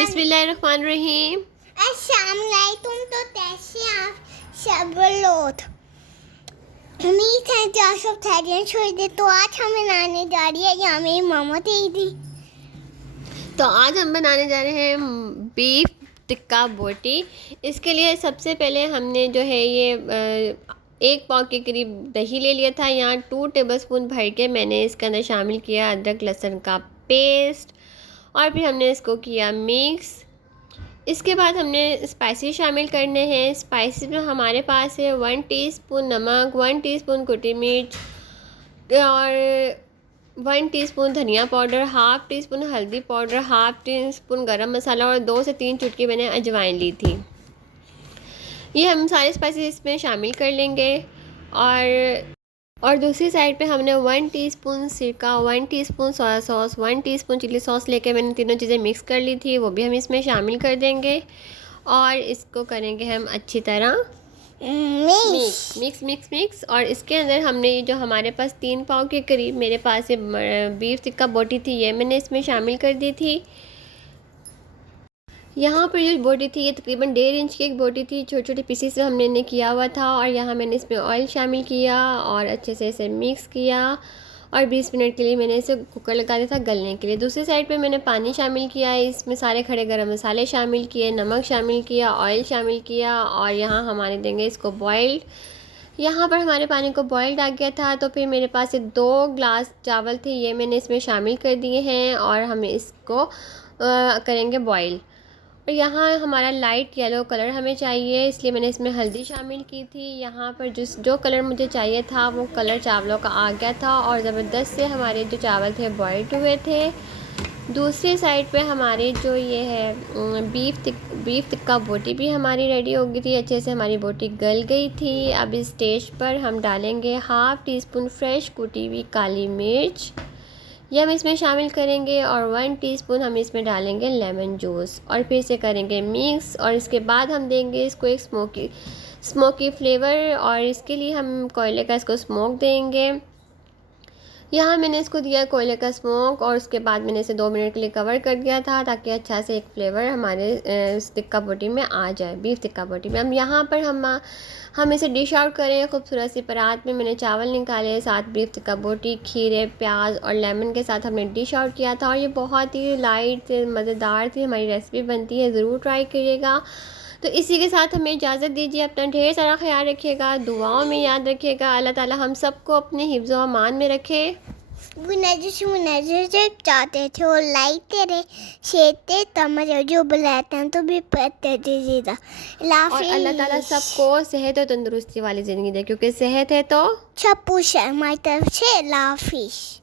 बिस्मिल्लाहिर्रहमानिर्रहीम। अस्सलाम वालेकुम। तो कैसे आप सब लोग? उम्मीद है कि आप सब खैरियत से होंगे। तो आज हम बनाने जा रही है यहाँ मेरी मामा थी। तो आज हम बनाने जा रहे हैं बीफ टिक्का बोटी। इसके लिए सबसे पहले हमने जो है ये 1 पाव के करीब दही ले लिया था। यहाँ 2 टेबलस्पून भर के मैंने इसके अंदर शामिल किया अदरक लहसुन का पेस्ट और फिर हमने इसको किया मिक्स। इसके बाद हमने स्पाइसेस शामिल करने हैं। स्पाइसेस में हमारे पास है 1 टीस्पून नमक, 1 टीस्पून कुटी मिर्च और 1 टीस्पून धनिया पाउडर, हाफ़ टी स्पून हल्दी पाउडर, हाफ़ टी स्पून गरम मसाला और 2 से 3 चुटकी मैंने अजवाइन ली थी। ये हम सारे स्पाइसेस इसमें शामिल कर लेंगे। और दूसरी साइड पे हमने 1 टीस्पून सिरका, 1 teaspoon soya sauce, 1 teaspoon chilli sauce लेके मैंने तीनों चीज़ें मिक्स कर ली थी, वो भी हम इसमें शामिल कर देंगे और इसको करेंगे हम अच्छी तरह मिक्स। और इसके अंदर हमने जो हमारे पास 3 पाव के करीब मेरे पास ये बीफ टिक्का बोटी थी, ये मैंने इसमें शामिल कर दी थी। यहाँ पर जो बोटी थी ये तकरीबन 1.5 इंच की एक बोटी थी, छोटे छोटे पीसेस से हमने इन्हें किया हुआ था। और यहाँ मैंने इसमें ऑयल शामिल किया और अच्छे से इसे मिक्स किया और 20 मिनट के लिए मैंने इसे कुकर लगा दिया था गलने के लिए। दूसरी साइड पे मैंने पानी शामिल किया, इसमें सारे खड़े गरम मसाले शामिल किए, नमक शामिल किया, ऑयल शामिल किया और यहाँ हमारे देंगे इसको बॉइल्ड। यहाँ पर हमारे पानी को बॉइल्ड आ गया था तो फिर मेरे पास ये 2 ग्लास चावल थे, ये मैंने इसमें शामिल कर दिए हैं और हम इसको करेंगे बॉइल। और यहाँ हमारा लाइट येलो कलर हमें चाहिए, इसलिए मैंने इसमें हल्दी शामिल की थी। यहाँ पर जो कलर मुझे चाहिए था वो कलर चावलों का आ गया था और ज़बरदस्त से हमारे जो चावल थे बॉइल्ड हुए थे। दूसरी साइड पे हमारे जो ये है बीफ टिक्का बोटी भी हमारी रेडी हो गई थी, अच्छे से हमारी बोटी गल गई थी। अब इस स्टेज पर हम डालेंगे हाफ़ टी स्पून फ्रेश कुटी हुई काली मिर्च, ये हम इसमें शामिल करेंगे और 1 टीस्पून हम इसमें डालेंगे लेमन जूस और फिर से करेंगे मिक्स। और इसके बाद हम देंगे इसको एक स्मोकी फ्लेवर और इसके लिए हम कोयले का इसको स्मोक देंगे। यहाँ मैंने इसको दिया कोयले का स्मोक और उसके बाद मैंने इसे 2 मिनट के लिए कवर कर दिया था ताकि अच्छा से एक फ्लेवर हमारे टिक्का बोटी में आ जाए, बीफ टिक्का बोटी में। अब यहाँ पर हम इसे डिश आउट करें खूबसूरत सी परात में। मैंने चावल निकाले, साथ बीफ टिक्का बोटी, खीरे, प्याज और लेमन के साथ हमने डिश आउट किया था और ये बहुत ही लाइट मज़ेदार थी। हमारी रेसिपी बनती है, ज़रूर ट्राई करिएगा। तो इसी के साथ हमें इजाज़त दीजिए। अपना ढेर सारा ख्याल रखिएगा, दुआओं में याद रखिएगा। अल्लाह ताला हम सबको अपने हिफ्ज़ व अमान में रखे। मुनज़्ज़र चाहते थे और लाइक करें, शेयर करें, तमाम जो बुलाते हैं तो भी पता दीजिएगा। और अल्लाह ताला सबको सेहत और तंदुरुस्ती वाली ज़िंदगी दे, क्योंकि सेहत है तो सब कुछ है। हमारी तरफ से अल्लाह हाफ़िज़।